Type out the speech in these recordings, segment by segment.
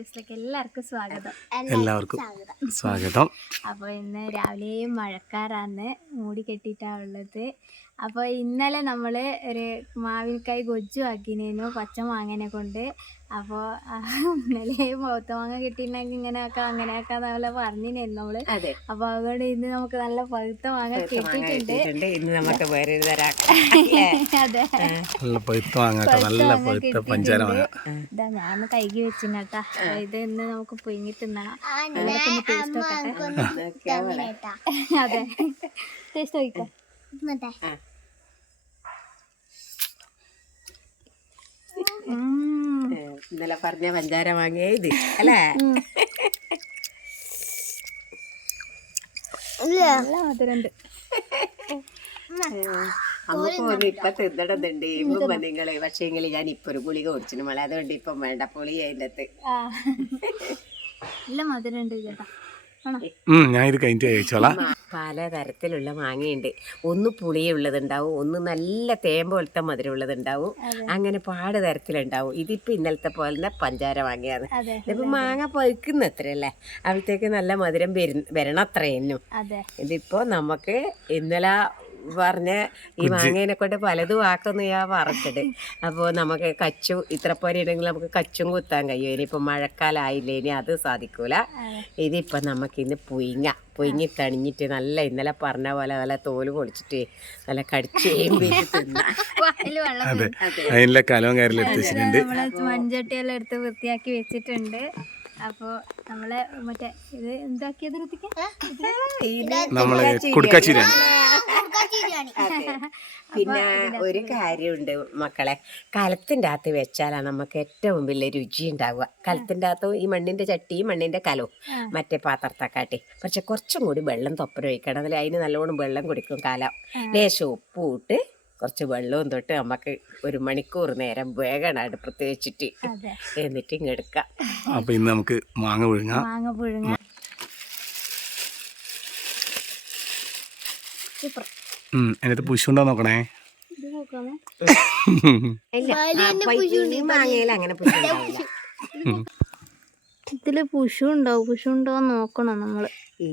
ദിവസത്തിലേക്ക് എല്ലാവർക്കും സ്വാഗതം. എല്ലാവർക്കും സ്വാഗതം. അപ്പോൾ ഇന്ന് രാവിലെയും മഴക്കാരാണ് മൂടി കെട്ടിട്ടാണ് ഉള്ളത്. അപ്പോൾ ഇന്നലെ നമ്മൾ ഒരു മാവിൽക്കായ് ഗൊജ്ജു ആക്കിനേനു പച്ച മാങ്ങനെ കൊണ്ട് അപ്പോൾ ഇന്നലെ പൗത്ത മാങ്ങ കിട്ടിയിട്ടുണ്ടെങ്കിൽ അങ്ങനെ അങ്ങനെയൊക്കെ നമ്മളെ പറഞ്ഞിരുന്നു നമ്മൾ. അപ്പൊ അപ്പോൾ അതുകൊണ്ട് ഇന്ന് നമുക്ക് നല്ല പഴുത്ത മാങ്ങ കിട്ടിയിട്ടുണ്ട്. ഇന്ന് നമുക്ക് വേറെ ഒരു തരാം അതെ. നല്ല പഴുത്ത മാങ്ങ നല്ല പഴുത്ത പഞ്ചാര മാങ്ങ. ഇതാ ഞാൻ കൈകി വെച്ചിട്ടാ ഇത് ഇന്ന് നമുക്ക് പുഴുങ്ങി തിന്നണം. എല്ലാവർക്കും ടേസ്റ്റ് നോക്കട്ടെ. അതെ. ടേസ്റ്റ് നോക്കിക്കോ. ഇന്നലെ പറഞ്ഞ പഞ്ചാര വാങ്ങിയ ഇത് അല്ലേ? നല്ല മധുരണ്ട്. നമുക്ക് ഇപ്പൊ തിന്നണതുണ്ട് ഇപ്പം നിങ്ങൾ പക്ഷേങ്കിൽ ഞാൻ ഇപ്പൊ ഒരു ഗുളിക കുടിച്ചിന് മോളെ അതുകൊണ്ട് ഇപ്പം വേണ്ട പൊളി അതിന്റെ അകത്ത് ആ. നല്ല മധുരണ്ട് ചേട്ടാ. ഞാൻ ഇത് കഴിഞ്ഞിട്ട് അയച്ചോളാം പലതരത്തിലുള്ള മാങ്ങയുണ്ട്. ഒന്ന് പുളിയുള്ളതുണ്ടാവും ഒന്ന് നല്ല തേമ്പ് പോലത്തെ മധുരമുള്ളതുണ്ടാവും. അങ്ങനെ പാട് തരത്തിലുണ്ടാവും. ഇതിപ്പോ ഇന്നലത്തെ പോലെ പഞ്ചാര മാങ്ങയാണ്. അതെ ഇതിപ്പോ മാങ്ങ പഴുക്കുന്ന അത്രയല്ലേ അവിടത്തേക്ക് നല്ല മധുരം വരും വരണം അത്രയെന്നും അതെ. ഇതിപ്പോ നമുക്ക് ഇന്നലെ പറഞ്ഞ ഈ മാങ്ങേനെ കൊണ്ട് പലതും ആക്കുന്നു ഞാൻ പറഞ്ഞിട്ട് അപ്പോൾ നമുക്ക് കച്ചു ഇത്ര പോലെ ഉണ്ടെങ്കിൽ നമുക്ക് കച്ചും കുത്താൻ കഴിയും. ഇനിയിപ്പോ മഴക്കാലായില്ലേ ഇനി അത് സാധിക്കൂല. ഇതിപ്പോ നമുക്ക് ഇന്ന് പുയിങ്ങ. പുയിങ്ങി തണിഞ്ഞിട്ട് നല്ല ഇന്നലെ പറഞ്ഞ പോലെ നല്ല തോൽ പൊളിച്ചിട്ട് നല്ല കടിച്ചേം അതിനുള്ള കലവും കാര്യമെല്ലാം മൺചട്ടിയെല്ലാം എടുത്ത് വൃത്തിയാക്കി വെച്ചിട്ടുണ്ട്. അപ്പോ നമ്മളെ മറ്റേ ഇത് എന്താക്കിയത് നമ്മളെ നമ്മൾ കുടുക്കച്ചിരിയാണ് പിന്നെ ഒരു കാര്യമുണ്ട് മക്കളെ. കലത്തിന്റെ അകത്ത് വെച്ചാലാണ് നമുക്ക് ഏറ്റവും വലിയ രുചി ഉണ്ടാവുക. കലത്തിന്റെ അകത്ത് ഈ മണ്ണിന്റെ ചട്ടിയും മണ്ണിന്റെ കലവും മറ്റേ പാത്രത്തെക്കാട്ടി. പക്ഷെ കുറച്ചും കൂടി വെള്ളം തൊപ്പര ഒഴിക്കണം. അതിൽ അതിന് നല്ലോണം വെള്ളം കുടിക്കും കാലം. ലേശം ഉപ്പ് ഇട്ട് കുറച്ച് വെള്ളവും തൊട്ട് നമുക്ക് ഒരു മണിക്കൂർ നേരം വേഗം അടുപ്പത്ത് വെച്ചിട്ട് എന്നിട്ട് ഇങ്ങെടുക്കാം അപ്പൊ ഇന്ന് നമുക്ക് മാങ്ങ വിഴുങ്ങാം മാങ്ങ പുഴുങ്ങ. എന്നിട്ട് പുശുണ്ടോ നോക്കണേ? മാങ്ങയിൽ അങ്ങനെ പുല്ലുണ്ടാവില്ല ഇതിൽ പുഷു ഉണ്ടാവും. പുഷു ഉണ്ടോ നോക്കണം നമ്മൾ ഈ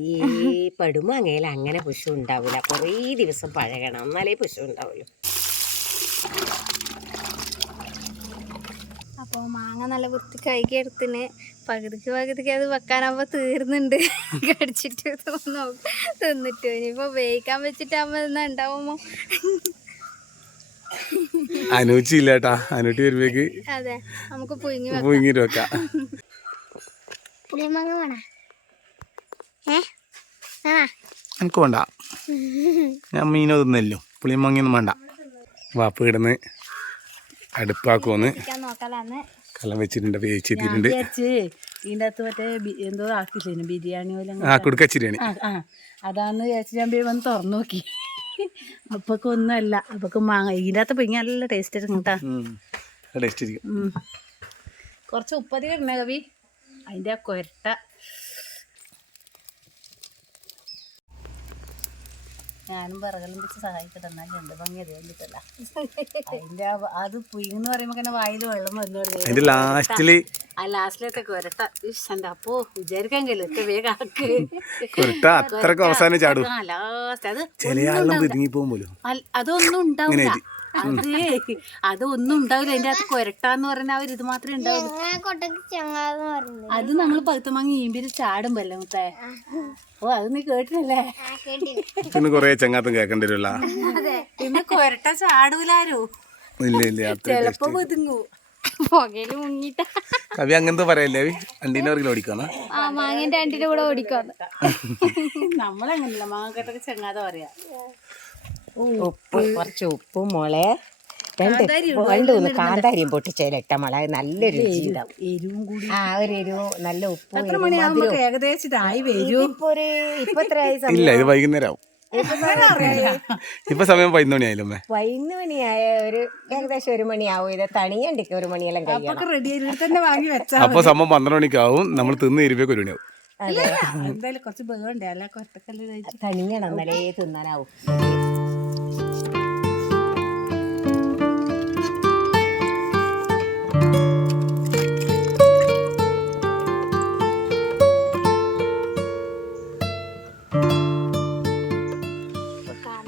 പടുമാങ്ങയിൽ അങ്ങനെ പുഷു ഉണ്ടാവില്ല കുറേ ദിവസം പഴകണം. എന്നാലേ പുഷു ഉണ്ടാവുള്ളൂ. അപ്പോൾ മാങ്ങ നല്ല വൃത്തി കൈകി എടുത്തിന്. പകുതിക്ക് പകുതിക്ക് അത് വെക്കാനാകുമ്പോൾ തീർന്നുണ്ട്. കടിച്ചിട്ട് തോന്നോ. തിന്നിട്ട് ഇനിയിപ്പോ വേവിക്കാൻ വെച്ചിട്ടാകുമ്പോൾ എന്നാ ഉണ്ടാവുമോ? അനുച്ചില്ല കേട്ടാ അനുട്ടി വരുമ്പോഴേക്ക് അതെ. നമുക്ക് പുഴുങ്ങി വെക്കാം. പുഴുങ്ങിട്ട് വെക്കാം. വേണ? ഏ? വേണ? എനിക്ക് വേണ്ട. ഞാൻ മീനോ തിന്നല്ലോ പുളിയമ്മങ്ങയൊന്നും വേണ്ട. വാപ്പ് കിടന്ന് അടുപ്പാക്കുമെന്ന് കലം വെച്ചിട്ടുണ്ട് ഇതിന്റെ അകത്ത് മറ്റേ എന്തോ ആക്കില്ലേ ബിരിയാണി പോലെ ആ ബിരിയാണി ആ അതാന്ന് വിചാരിച്ച് ഞാൻ വന്ന് തുറന്നു നോക്കി. അപ്പൊക്കെ ഒന്നുമല്ല. അപ്പൊക്കെ മാങ്ങ. ഇതിന്റെ അകത്ത് പിങ്ങി നല്ല ടേസ്റ്റ് ആയിരുന്നു കേട്ടാ. ടേസ്റ്റ്. കുറച്ച് ഉപ്പതി ഇടണേ കവി. അതിന്റെ ആ കൊരട്ട. ഞാനും വിറകലും വെച്ച് സഹായിക്കട്ടെ. എന്നാലും എന്ത് ഭംഗി അത് ആ വ- അത് പുയിന്ന് പറയുമ്പോൾ തന്നെ വായിൽ വെള്ളം വന്നു അതിന്റെ ലാസ്റ്റിൽ ആ ലാസ്റ്റിലത്തെ കൊരട്ട. ഇഷ്ടണ്ട അപ്പോ വിചാരിക്കാൻ കഴിയില്ല വേഗം കൊരട്ട അത്രയ്ക്ക് അവസാനം ചാടും. ലാസ്റ്റ്. അത് അതൊന്നും ഉണ്ടാവില്ല അത്. അതൊന്നും ഉണ്ടാവില്ല. അതിന്റെ അകത്ത് കൊരട്ടാന്ന് പറഞ്ഞ അവർ ഇത് മാത്രമേ ഉണ്ടാവുള്ളൂ. അത് നമ്മൾ പഴുത്ത മാങ്ങ ഈമ്പിരി ചാടുമ്പല്ലോ മുത്തേ? ഓ അത് നീ കേട്ടില്ലേ പിന്നെ കൊറേ ചങ്ങാത്തം വരുമല്ല പിന്നെ കൊരട്ട ചാടൂലാരോ? ഇല്ല ഇല്ല ചെലപ്പോ ഒതുങ്ങൂ പുകയിൽ മുങ്ങിട്ട. കവി അങ്ങനത്തെ പറയല്ലേ? കവി അണ്ടിന്റെ പുറകിൽ ഓടിക്കാന്നാ ആ മാങ്ങന്റെ അണ്ടിന്റെ കൂടെ ഓടിക്കാന്ന് നമ്മളങ്ങനല്ല. മാങ്ങക്കെട്ടൊക്കെ ചെങ്ങാതെ പറയാ. ഉപ്പ്. കുറച്ച് ഉപ്പും മുളെ. രണ്ട് രണ്ട് മൂന്ന് കാന്താരിയും പൊട്ടിച്ചതിലിട്ട മുള. നല്ലൊരു നല്ല രുചി എരിവും കൂടി ആ ഒരു എരിവും നല്ല ഉപ്പും ഏകദേശം ഇതായി വരൂ? ഇപ്പൊ ഒരു ഇപ്പൊ എത്രയായി സമയം? ഇല്ല ഇത് വൈകുന്നേരം ആവും ഇപ്പൊ സമയം പതിനൊന്ന് മണിയായാലും അമ്മേ? പതിനൊന്ന് മണിയായ ഒരു ഏകദേശം ഒരു മണിയാവും. ഇത് തണിയണ്ടിക്ക് ഒരു മണിയെല്ലാം റെഡി ആയി. തന്നെ വാങ്ങി വെച്ചാൽ അപ്പൊ സമയം പന്ത്രണ്ട് മണിക്കാവും. നമ്മൾ തിന്ന് ഇരുപേക്ക് ഒരു മണിയാവും. എന്തായാലും കുറച്ച് ബഹുണ്ടേ അല്ല കൊരട്ടക്കല്ല് തണിയണം എന്നാലേ തിന്നാനാവും.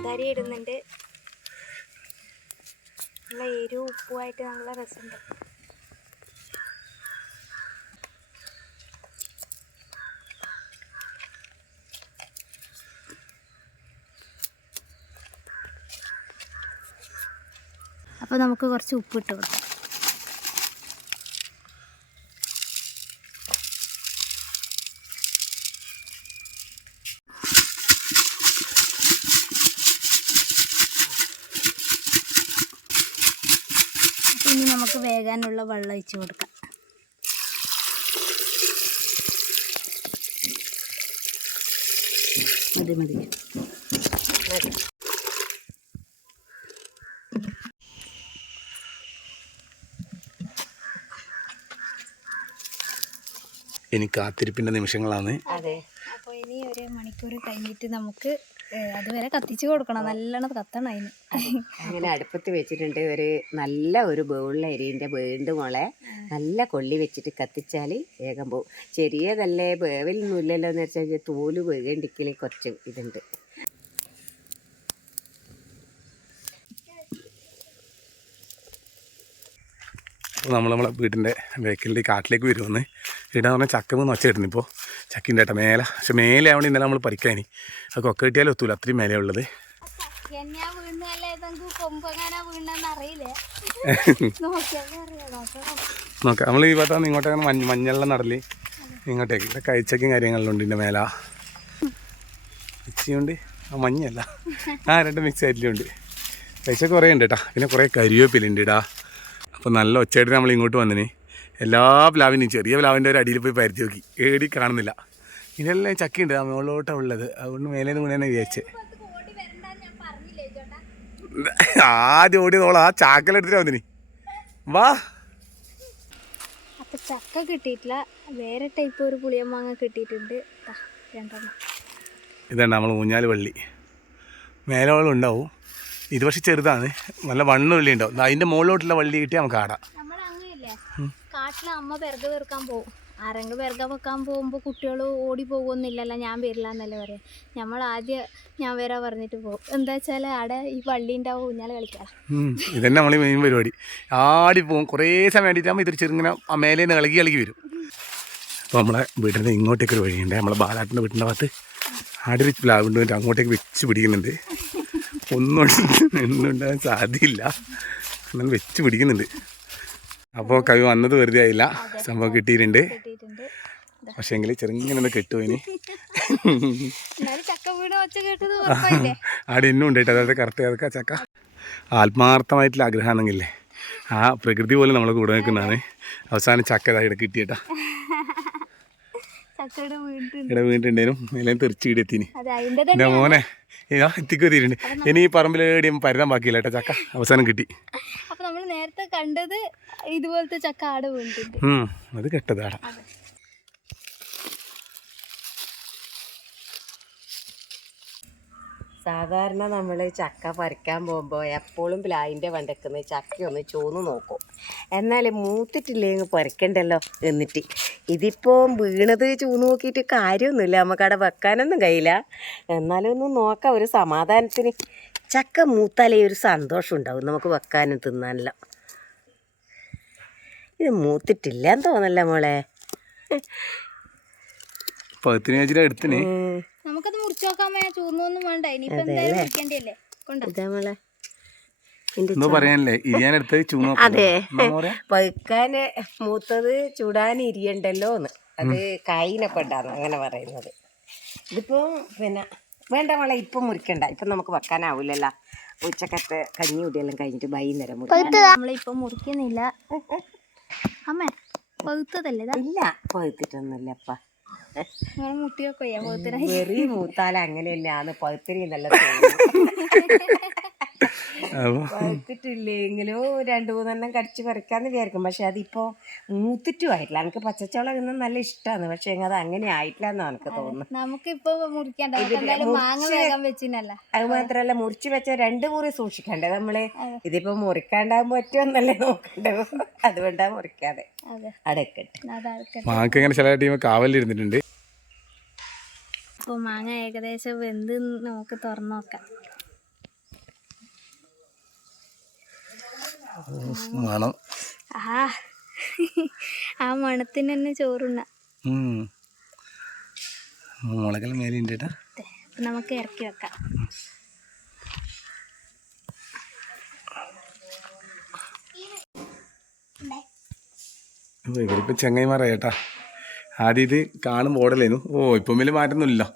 പഞ്ചസാര ഇടുന്നുണ്ട്. നല്ല എരിവ് ഉപ്പുമായിട്ട് നല്ല രസമുണ്ട്. അപ്പോൾ നമുക്ക് കുറച്ച് ഉപ്പിട്ട് കൊടുക്കാം. നമുക്ക് വേകാനുള്ള വെള്ളം ഒഴിച്ച് കൊടുക്കാം. മതി മതി. ഇനി കാത്തിരിപ്പിന്റെ നിമിഷങ്ങളാണ്. അതെ. അപ്പോൾ ഇനി ഒരു മണിക്കൂർ കഴിഞ്ഞിട്ട് നമുക്ക് അതുവരെ കത്തിച്ചു കൊടുക്കണം. നല്ലോണം കത്തണം അതിന്. അങ്ങനെ അടുപ്പത്ത് വെച്ചിട്ടുണ്ട് ഒരു നല്ല ഒരു ബൗളിൽ അരിന്റെ വീണ്ടും മോളെ. നല്ല കൊള്ളി വെച്ചിട്ട് കത്തിച്ചാൽ വേഗം പോവും. ചെറിയതല്ലേ വേവലൊന്നുമില്ലല്ലോ എന്ന് വെച്ചാൽ തോൽ വേഗണ്ടിക്കൽ കുറച്ച് ഇതുണ്ട്. നമ്മൾ നമ്മളെ വീടിന്റെ ബേക്കലിന്റെ കാട്ടിലേക്ക് വരുമെന്ന് ഇടാന്ന് പറഞ്ഞാൽ ചക്കമെന്ന് ഒച്ച ഇപ്പോൾ ചക്കിന്റെ ഏട്ടാ മേലെ. പക്ഷെ മേലെ ആവണ ഇന്നലെ നമ്മൾ പറിക്കാനി. അത് കൊക്ക കിട്ടിയാലും ഒത്തൂല. അത്രയും മേലെ ഉള്ളത്. നോക്കാം. നമ്മൾ ഈ ഭാഗത്താണ് ഇങ്ങോട്ടേ മഞ്ഞ മഞ്ഞെല്ലാം നടൽ. ഇങ്ങോട്ടേക്ക്. ഇവിടെ കഴിച്ചക്കും കാര്യങ്ങളിലും ഉണ്ട് ഇതിന്റെ മേല. മിക്സിയുണ്ട്. ആ മഞ്ഞല്ല ആ രണ്ട് മിക്സ് ആയിട്ടുണ്ട് കഴിച്ച കുറേ ഉണ്ട് കേട്ടാ പിന്നെ കുറേ കരിവേപ്പിലുണ്ട് ഇടാ അപ്പോൾ നല്ല ഒച്ചയായിട്ട് നമ്മൾ ഇങ്ങോട്ട് വന്നിന്. എല്ലാ പ്ലാവിനും ചെറിയ പ്ലാവിന്റെ ഒരു അടിയിൽ പോയി പരത്തി നോക്കി. ഏടി കാണുന്നില്ല. ഇതിനെല്ലാം ചക്കയുണ്ട്. ആ മുകളിലോട്ടാണ് ഉള്ളത്. അതുകൊണ്ട് മേലെ നിന്ന് തന്നെ വിചാരിച്ചേ. ആദ്യം ഓടിയതോളാ ആ ചാക്കലെടുത്തിട്ട് വന്നിനി. വാ. അപ്പൊ ചക്ക കിട്ടിയിട്ടില്ല. വേറെ ടൈപ്പ് ഒരു പുളിയമാങ്ങ കിട്ടിയിട്ടുണ്ട്. രണ്ടെണ്ണം. ഇതാണ് നമ്മൾ ഊഞ്ഞാൽ വള്ളി. മേലോളം ഉണ്ടാവും. ഇത് പക്ഷെ ചെറുതാണ്. നല്ല വണ്ണ വള്ളി ഉണ്ടാവും. ദാ അതിന്റെ മുകളിലോട്ടുള്ള വള്ളി കിട്ടിയാൽ നമുക്ക് ആടാം. കാട്ടിലെ അമ്മ പെരക വെറുക്കാൻ പോകും ആരെങ്കിലും പെരക വെക്കാൻ പോകുമ്പോൾ കുട്ടികൾ ഓടി പോകുമെന്നില്ലല്ലോ ഞാൻ വരില്ല എന്നല്ലേ പറയാം. നമ്മൾ ആദ്യം ഞാൻ വരാ പറഞ്ഞിട്ട് പോകും എന്താ വെച്ചാൽ അവിടെ ഈ വള്ളി ഉണ്ടാവും ഊഞ്ഞാൽ കളിക്കാം. ഇതന്നെ നമ്മൾ മെയിൻ പരിപാടി. ആടി പോകും കുറേ സമയം വേണ്ടിയിട്ടാകുമ്പോൾ ഇതൊരു ചെറുങ്ങനെ മേലെ നിന്ന് കളിക്കി കളിക്കി വരും. അപ്പോൾ നമ്മളെ വീട്ടിൽ നിന്ന് ഇങ്ങോട്ടേക്ക് ഒരു വഴിയുണ്ട്. നമ്മളെ ബാലാട്ടിന്റെ വീട്ടിന്റെ ഭാഗത്ത് ആടി ഒരു പ്ലാവ് വന്നിട്ട് അങ്ങോട്ടേക്ക് വെച്ച് പിടിക്കുന്നുണ്ട്. ഒന്നും ഒന്നും ഉണ്ടാകാൻ സാധ്യയില്ല എന്നാലും വെച്ച് പിടിക്കുന്നുണ്ട്. അപ്പോൾ കവി വന്നത് വെറുതെ ആയില്ല. സംഭവം കിട്ടിയിട്ടുണ്ട്. പക്ഷെ എങ്കിൽ ചെറുങ്ങനെ കിട്ടും ഇനി? ആടെ ഇന്നും ഉണ്ട് കേട്ടോ. അതായത് കറക്റ്റ് അതൊക്കെ ചക്ക? ആത്മാർത്ഥമായിട്ടുള്ള ആഗ്രഹമാണെങ്കിലേ ആ പ്രകൃതി പോലും നമ്മൾ കൂടെ നിൽക്കുന്നതാണ്. അവസാനം ചക്ക ഇതാ ഇവിടെ കിട്ടിയേട്ടാ. ചക്കയുടെ വീട്ടിൽ ഇവിടെ വീണ്ടുണ്ടേനും എല്ലാം തെറിച്ച് അതിന്റെ എന്റെ മോനെ ഇതാ എത്തിക്കെത്തിയിട്ടുണ്ട് ഇനി ഈ പറമ്പിലേടിയും പരുതാൻ ബാക്കിയില്ല കേട്ടോ ചക്ക. അവസാനം കിട്ടി. അപ്പൊ നമ്മൾ നേരത്തെ കണ്ടത് ഇതുപോലത്തെ ചക്ക ആടെ വീണിട്ടുണ്ട്. ഉം, അത് കെട്ടതാടാ. സാധാരണ നമ്മൾ ചക്ക പറിക്കാൻ പോകുമ്പോൾ എപ്പോഴും പ്ലാവിന്റെ വണ്ടക്കുന്ന ചക്കയൊന്ന് ഒന്ന് ചോന്ന് നോക്കും എന്നാൽ മൂത്തിട്ടില്ലെങ്കിൽ പറിക്കണ്ടല്ലോ എന്നിട്ട്. ഇതിപ്പോൾ വീണത് ചൂന്ന് നോക്കിയിട്ട് കാര്യമൊന്നുമില്ല. നമുക്കവിടെ വെക്കാനൊന്നും കഴിയില്ല. എന്നാലും ഒന്ന് നോക്കാം ഒരു സമാധാനത്തിന്. ചക്ക മൂത്താലേ ഒരു സന്തോഷം ഉണ്ടാവും നമുക്ക് വെക്കാനും തിന്നാനെല്ലാം. ഇത് മൂത്തിട്ടില്ല എന്ന് തോന്നല്ല മോളെ. നമുക്കത് വേണ്ട. ഇനിയിപ്പോ എന്തായാലും ഇതാ മോളെ. പറയാനല്ലേ? ഇരിയാനെടുത്ത് ചൂന്ന് അതെ. പഴുക്കാന് മൂത്തത് ചൂടാൻ ഇരിയണ്ടല്ലോ എന്ന് അത് കായിനൊക്കെ ഉണ്ടാന്ന് അങ്ങനെ പറയുന്നത്. ഇതിപ്പോ പിന്നെ വേണ്ട മോളെ ഇപ്പം മുറിക്കണ്ട. ഇപ്പൊ നമുക്ക് വെക്കാനാവൂലല്ലോ ഉച്ചക്കത്തെ കഞ്ഞി കുടിയെല്ലാം കഴിഞ്ഞിട്ട് വൈകുന്നേരം നമ്മളിപ്പം മുറിക്കുന്നില്ല. അമ്മേ പഴുത്തതല്ലേ ഇല്ല പഴുത്തിട്ടൊന്നുമില്ല അപ്പ വെറി മൂത്താൽ അങ്ങനെയല്ല അന്ന് പഴുത്തിരി നല്ല പഴുത്തിട്ടില്ലെങ്കിലും രണ്ടു മൂന്നെണ്ണം കടിച്ച് പറിക്കാന്ന് വിചാരിക്കും. പക്ഷെ അതിപ്പോ മൂത്തിട്ടും ആയിട്ടില്ല എനിക്ക് പച്ചച്ചോളം ഇന്ന് നല്ല ഇഷ്ടമാണ് പക്ഷെ അത് അങ്ങനെ ആയിട്ടില്ല എന്നാണ് എനിക്ക് തോന്നുന്നു നമുക്കിപ്പോ മുറിക്കണ്ട. അത് മാത്രല്ല മുറിച്ച് വെച്ച രണ്ട് മുറി സൂക്ഷിക്കണ്ടേ? നമ്മൾ ഇതിപ്പോ മുറിക്കാണ്ടാകുമ്പോ പറ്റുമെന്നല്ലേ നോക്കണ്ടോ? അതുകൊണ്ടാ മുറിക്കാതെ. അടക്കട്ടെ മാക്ക് ചില ടീം കാവലിരുന്നിട്ടുണ്ട് അപ്പൊ മാങ്ങ ഏകദേശം വെന്ത് നമുക്ക് തുറന്നു നോക്കാം. മണം. ആ. ആ മണത്തിന് തന്നെ ചോറുണ്ണ. ഉം. മുളകെല്ലാം മേലെ ഉണ്ട് കേട്ടാ നമുക്ക് ഇറക്കി വെക്കാം. ഓ ഇവരിപ്പോ ചെങ്ങൈമാരാ ചേട്ടാ ആദ്യം ഇത് കാണും ഓടലേനു. ഓ ഇപ്പം വലിയ മാറ്റൊന്നുമില്ലല്ലോ.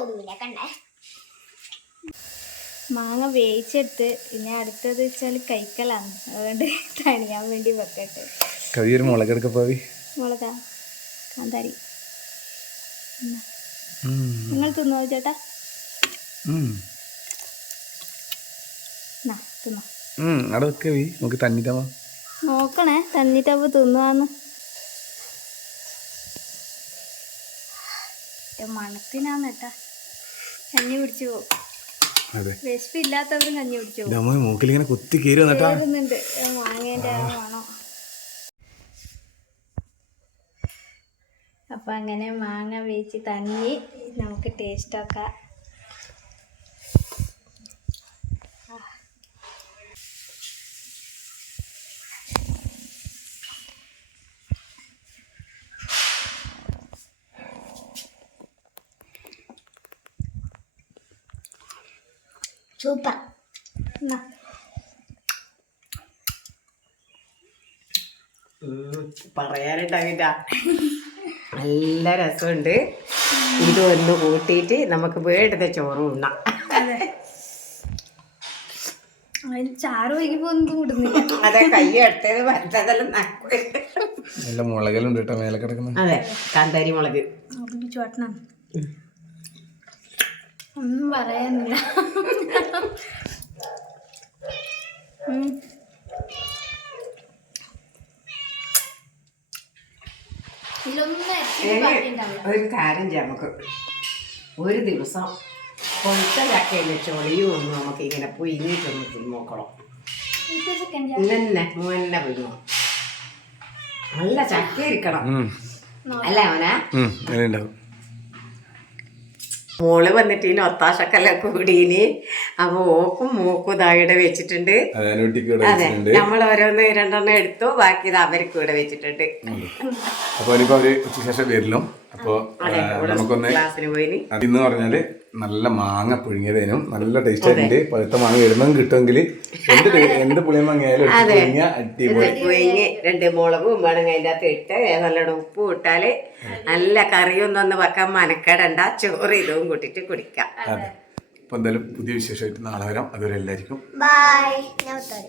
എത്തിക്കേ മാങ്ങ വേവിച്ചെടുത്ത് പിന്നെ അടുത്തത് വെച്ചാൽ കൈക്കലാണ്. അതുകൊണ്ട് തണിയാൻ വേണ്ടി വെക്കട്ടെ. കവി ഒരു മുളകെടുക്ക പോയി മുളക? കാന്താരി. നിങ്ങൾ തിന്നോ ചേട്ടാ? നമുക്ക് തന്നിട്ടാ നോക്കണേ തന്നിട്ടാവ് തിന്നുവാന്ന്. മണത്തിനാന്ന് കേട്ടാ. കഞ്ഞി പിടിച്ചു പോകും. അതെ. വിശപ്പില്ലാത്തവരും കഞ്ഞി പിടിച്ചു പോകും. മൂക്കിൽ മൂക്കിലിങ്ങനെ കുത്തി കീറി വന്നിട്ടാ? അപ്പൊ അങ്ങനെ മാങ്ങ വേച്ച് തങ്ങി നമുക്ക് ടേസ്റ്റ് സൂപ്പർ. എന്നാ പറയാനുണ്ടാവില്ല. നല്ല രസമുണ്ട്. ഇത് ഒന്ന് കൂട്ടിയിട്ട് നമുക്ക് വേണ്ടത് ചോറ് ഉണ്ണാം. ചാറ് അതെ കൈ എടുത്തത് വലുതെല്ലാം നല്ല മുളകെല്ലാം ഉണ്ട് കേട്ടോ മേലെ കിടക്കുന്ന അതെ കാന്താരി മുളക് ചോട്ടണം ഒന്നും പറയാനില്ല. ഒരു കാര്യം ചെയ്യാം നമുക്ക്. ഒരു ദിവസം ചക്കയിലെ ചൊളിയും ഒന്ന് നമുക്ക് ഇങ്ങനെ തിന്നോക്കണം ഇത് chicken ചാ- ഇന്നെ മുന്നെ പോയിരുന്നു നല്ല ചക്ക ഇരിക്കണം. അല്ല അവനാ മോൾ വന്നിട്ട് ഇനി ഒത്താശക്കെല്ലാം കൂടീനി. അപ്പൊ ഓക്കും മൂക്കും ഇതായിടെ വെച്ചിട്ടുണ്ട്. അതെ നമ്മൾ ഓരോന്ന് രണ്ടെണ്ണം എടുത്തു ബാക്കി ഇത് അവർക്ക് ഇവിടെ വെച്ചിട്ടുണ്ട്. അപ്പൊ ഇനിയിപ്പോ അവർ ഉച്ച ശേഷം വരില്ലോ. അപ്പൊ നമുക്കൊന്ന് അതിന്ന് പറഞ്ഞാൽ നല്ല മാങ്ങ പുഴുങ്ങിയതേനും നല്ല ടേസ്റ്റ് ആയിട്ട് പഴുത്ത മാങ്ങ ഇടുന്നതും കിട്ടുമെങ്കിൽ എന്ത് എന്ത് പുളിയ മാങ്ങയായാലും പുഴുങ്ങിയ അടിപൊളി. പുഴുങ്ങി രണ്ട് മുളകും വേണമെങ്കിൽ അതിന്റെ അകത്ത് ഇട്ട് നല്ലോണം ഉപ്പും ഇട്ടാൽ നല്ല കറിയൊന്നും ഒന്ന് വെക്കാൻ മനക്കടണ്ട. ചോറ് ഇതും കൂട്ടിട്ട് കുടിക്കാം. അതെ അപ്പൊ എന്തായാലും പുതിയ വിശേഷമായിട്ട് നാളെ വരാം. അതുവരെ എല്ലാവർക്കും